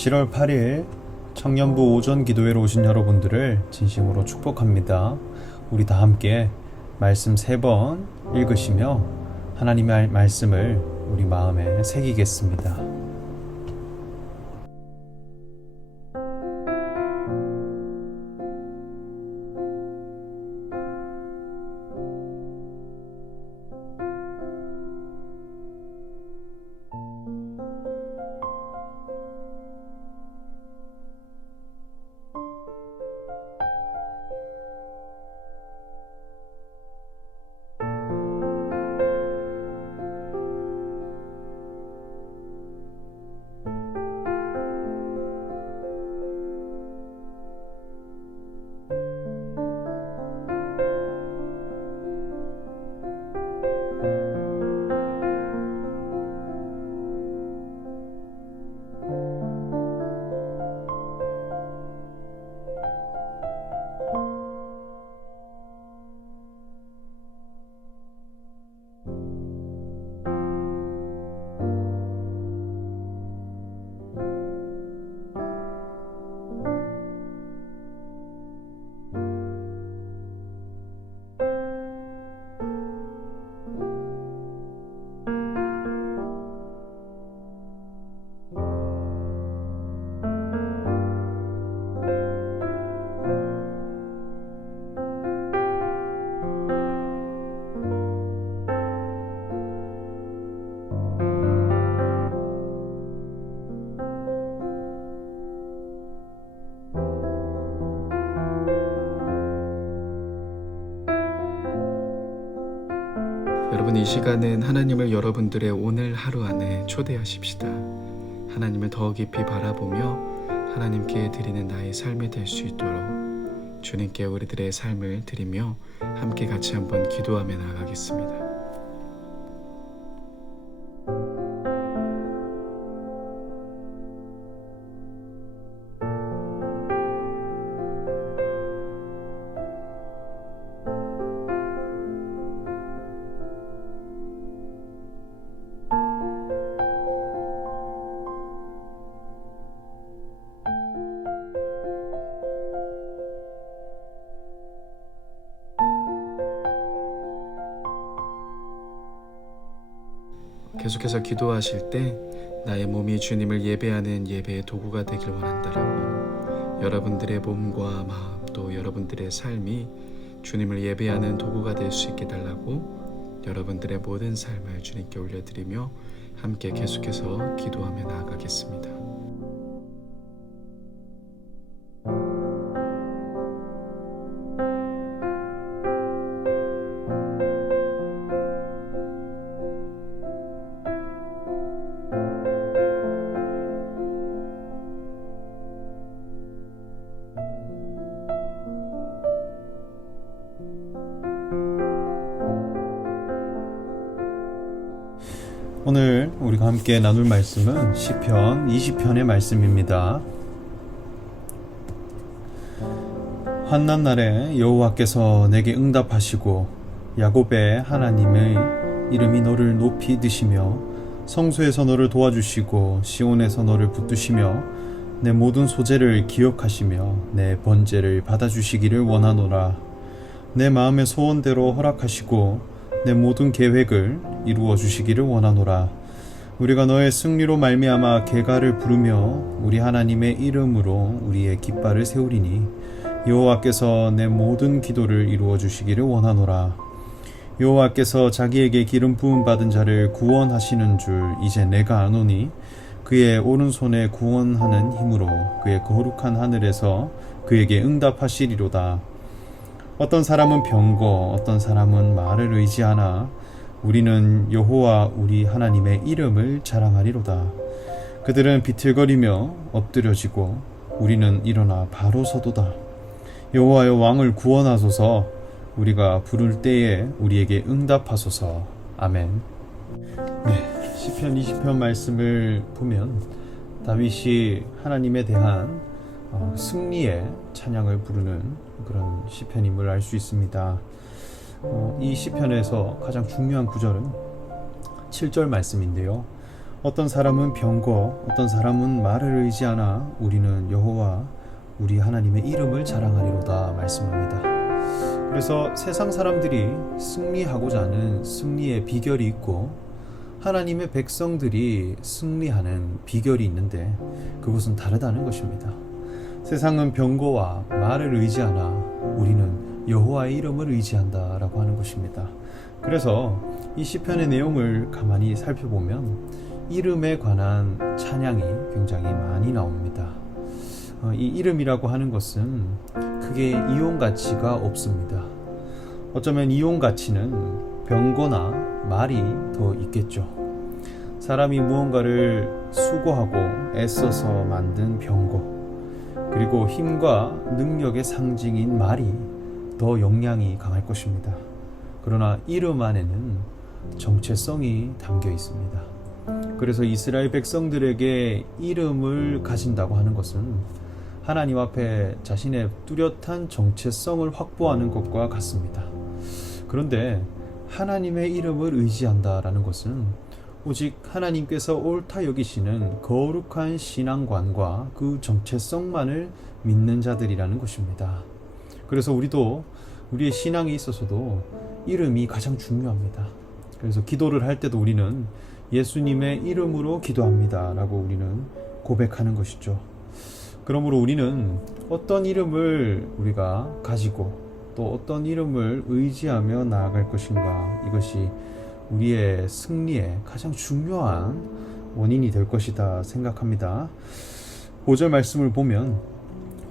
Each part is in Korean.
7월 8일 청년부 오전 기도회로 오신 여러분들을 진심으로 축복합니다. 우리 다 함께 말씀 3번 읽으시며 하나님의 말씀을 우리 마음에 새기겠습니다. 여러분, 이 시간은 하나님을 여러분들의 오늘 하루 안에 초대하십시다. 하나님을 더 깊이 바라보며 하나님께 드리는 나의 삶이 될 수 있도록 주님께 우리들의 삶을 드리며 함께 같이 한번 기도하며 나아가겠습니다. 계속해서 기도하실 때 나의 몸이 주님을 예배하는 예배의 도구가 되길 원한다라고, 여러분들의 몸과 마음 또 여러분들의 삶이 주님을 예배하는 도구가 될 수 있게 달라고 여러분들의 모든 삶을 주님께 올려드리며 함께 계속해서 기도하며 나아가겠습니다. 오늘 우리가 함께 나눌 말씀은 시편 20편의 말씀입니다. 환난 날에 여호와께서 내게 응답하시고 야곱의 하나님의 이름이 너를 높이 드시며 성소에서 너를 도와주시고 시온에서 너를 붙드시며 내 모든 소재를 기억하시며 내 번제를 받아주시기를 원하노라. 내 마음의 소원대로 허락하시고 내 모든 계획을 이루어 주시기를 원하노라. 우리가 너의 승리로 말미암아 계가를 부르며 우리 하나님의 이름으로 우리의 깃발을 세우리니 여호와께서 내 모든 기도를 이루어 주시기를 원하노라. 여호와께서 자기에게 기름 부음 받은 자를 구원하시는 줄 이제 내가 아노니 그의 오른손에 구원하는 힘으로 그의 거룩한 하늘에서 그에게 응답하시리로다. 어떤 사람은 병거, 어떤 사람은 말을 의지하나 우리는 여호와 우리 하나님의 이름을 자랑하리로다. 그들은 비틀거리며 엎드려지고 우리는 일어나 바로 서도다. 여호와여, 왕을 구원하소서. 우리가 부를 때에 우리에게 응답하소서. 아멘. 네, 시편 20편 말씀을 보면 다윗이 하나님에 대한 승리의 찬양을 부르는 그런 시편임을 알 수 있습니다. 이 시편에서 가장 중요한 구절은 7절 말씀인데요. 어떤 사람은 병거, 어떤 사람은 말을 의지하나 우리는 여호와 우리 하나님의 이름을 자랑하리로다 말씀합니다. 그래서 세상 사람들이 승리하고자 하는 승리의 비결이 있고 하나님의 백성들이 승리하는 비결이 있는데 그것은 다르다는 것입니다. 세상은 병거와 말을 의지하나 우리는 여호와의 이름을 의지한다라고 하는 것입니다. 그래서 이 시편의 내용을 가만히 살펴보면 이름에 관한 찬양이 굉장히 많이 나옵니다. 이 이름이라고 하는 것은 크게 이용 가치가 없습니다. 어쩌면 이용 가치는 병거나 말이 더 있겠죠. 사람이 무언가를 수고하고 애써서 만든 병거, 그리고 힘과 능력의 상징인 말이 더 영향이 강할 것입니다. 그러나 이름 안에는 정체성이 담겨 있습니다. 그래서 이스라엘 백성들에게 이름을 가진다고 하는 것은 하나님 앞에 자신의 뚜렷한 정체성을 확보하는 것과 같습니다. 그런데 하나님의 이름을 의지한다라는 것은 오직 하나님께서 옳다 여기시는 거룩한 신앙관과 그 정체성만을 믿는 자들이라는 것입니다. 그래서 우리도 우리의 신앙에 있어서도 이름이 가장 중요합니다. 그래서 기도를 할 때도 우리는 예수님의 이름으로 기도합니다 라고 우리는 고백하는 것이죠. 그러므로 우리는 어떤 이름을 우리가 가지고 또 어떤 이름을 의지하며 나아갈 것인가, 이것이 우리의 승리의 가장 중요한 원인이 될 것이다 생각합니다. 5절 말씀을 보면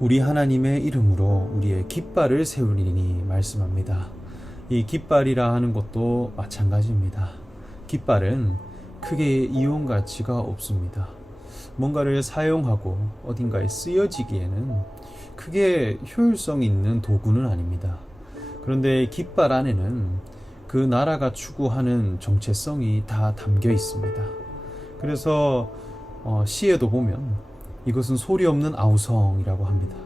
우리 하나님의 이름으로 우리의 깃발을 세우리니 말씀합니다. 이 깃발이라 하는 것도 마찬가지입니다. 깃발은 크게 이용 가치가 없습니다. 뭔가를 사용하고 어딘가에 쓰여지기에는 크게 효율성 있는 도구는 아닙니다. 그런데 깃발 안에는 그 나라가 추구하는 정체성이 다 담겨 있습니다. 그래서 시에도 보면 이것은 소리 없는 아우성이라고 합니다.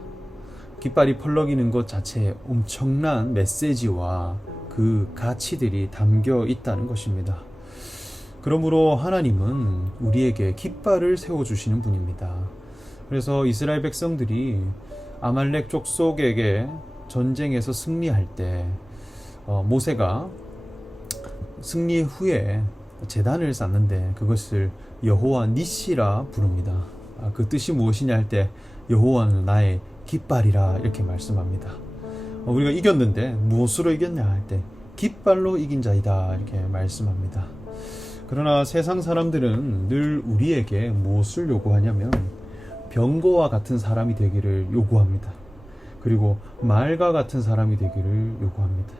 깃발이 펄럭이는 것 자체에 엄청난 메시지와 그 가치들이 담겨 있다는 것입니다. 그러므로 하나님은 우리에게 깃발을 세워주시는 분입니다. 그래서 이스라엘 백성들이 아말렉 족속에게 전쟁에서 승리할 때 모세가 승리 후에 제단을 쌓는데 그것을 여호와 니시라 부릅니다. 그 뜻이 무엇이냐 할 때 여호와는 나의 깃발이라 이렇게 말씀합니다. 우리가 이겼는데 무엇으로 이겼냐 할 때 깃발로 이긴 자이다 이렇게 말씀합니다. 그러나 세상 사람들은 늘 우리에게 무엇을 요구하냐면 병거와 같은 사람이 되기를 요구합니다. 그리고 말과 같은 사람이 되기를 요구합니다.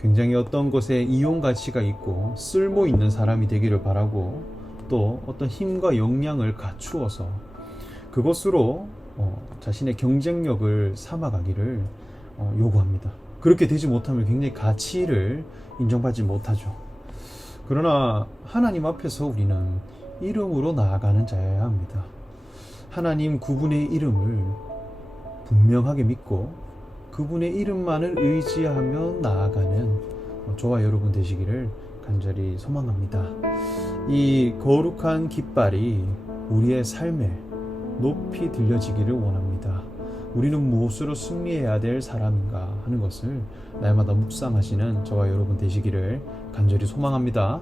굉장히 어떤 것에 이용 가치가 있고 쓸모 있는 사람이 되기를 바라고 또 어떤 힘과 역량을 갖추어서 그것으로 자신의 경쟁력을 삼아가기를 요구합니다. 그렇게 되지 못하면 굉장히 가치를 인정받지 못하죠. 그러나 하나님 앞에서 우리는 이름으로 나아가는 자여야 합니다. 하나님 그분의 이름을 분명하게 믿고 그분의 이름만을 의지하며 나아가는 저와 여러분 되시기를 간절히 소망합니다. 이 거룩한 깃발이 우리의 삶에 높이 들려지기를 원합니다. 우리는 무엇으로 승리해야 될 사람인가 하는 것을 날마다 묵상하시는 저와 여러분 되시기를 간절히 소망합니다.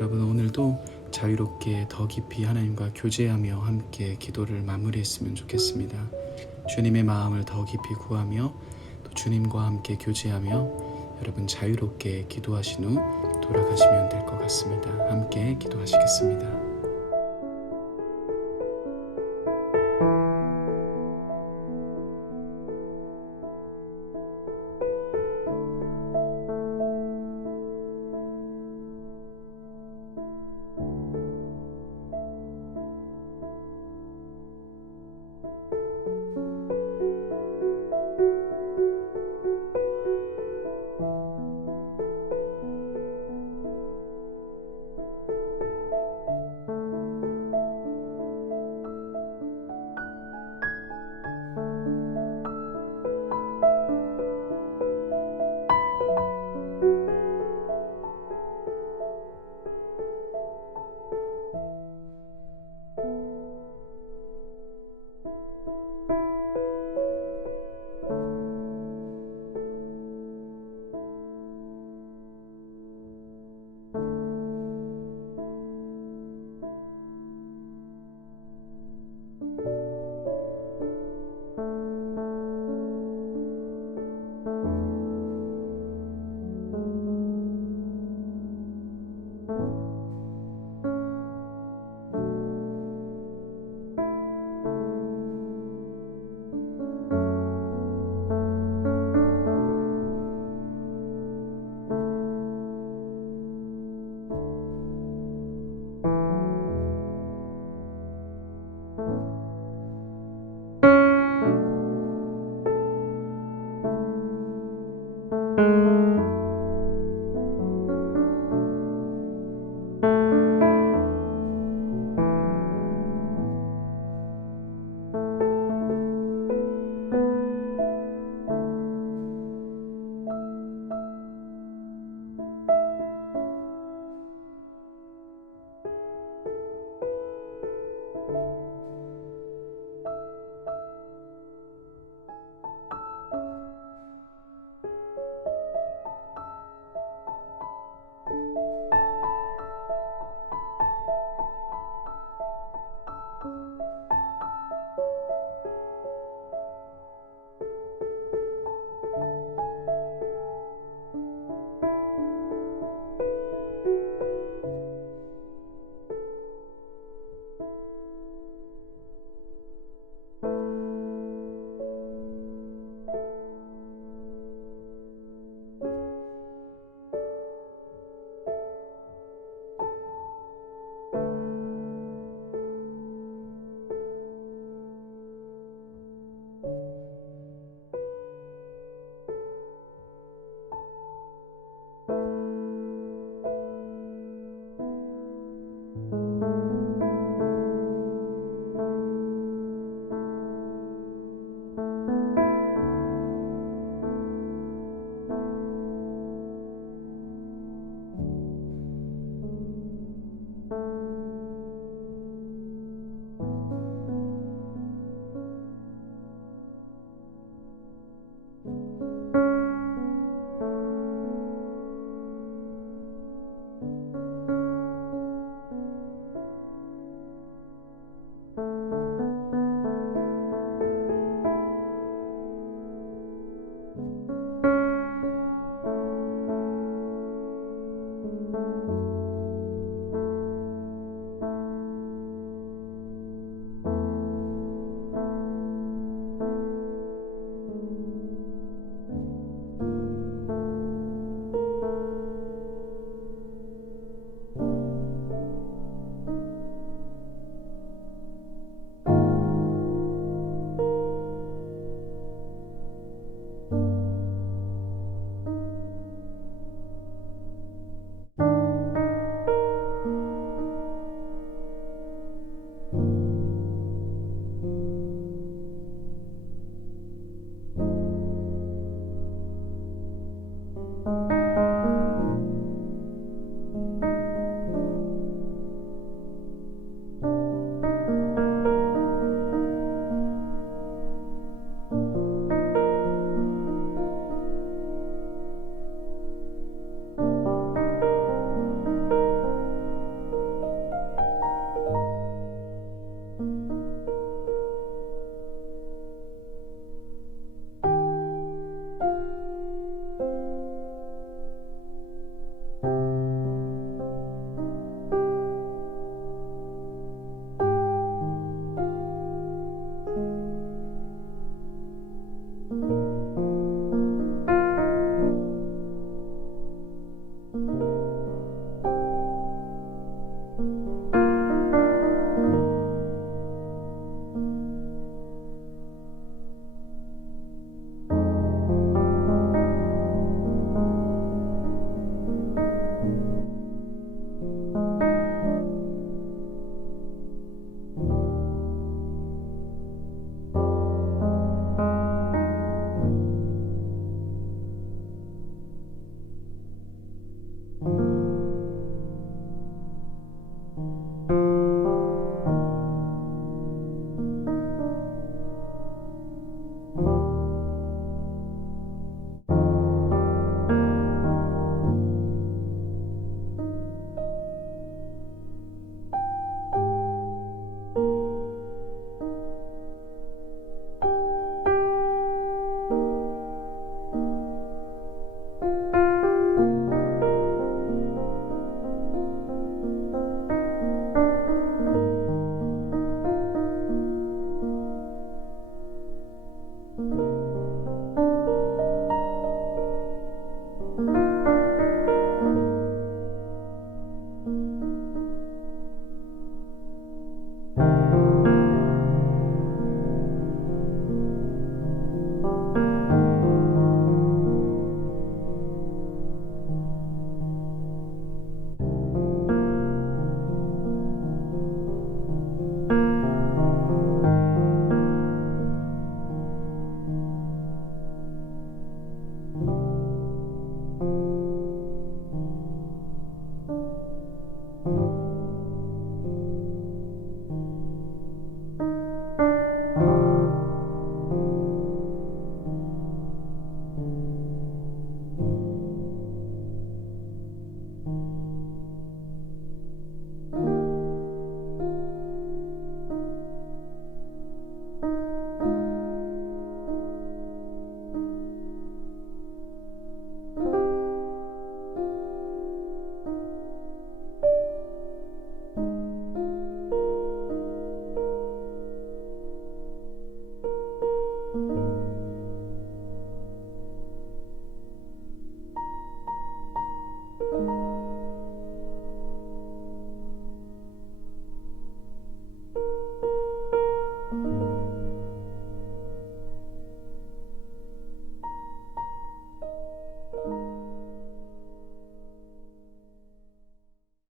여러분 오늘도 자유롭게 더 깊이 하나님과 교제하며 함께 기도를 마무리했으면 좋겠습니다. 주님의 마음을 더 깊이 구하며 또 주님과 함께 교제하며 여러분 자유롭게 기도하신 후 돌아가시면 될 것 같습니다. 함께 기도하시겠습니다.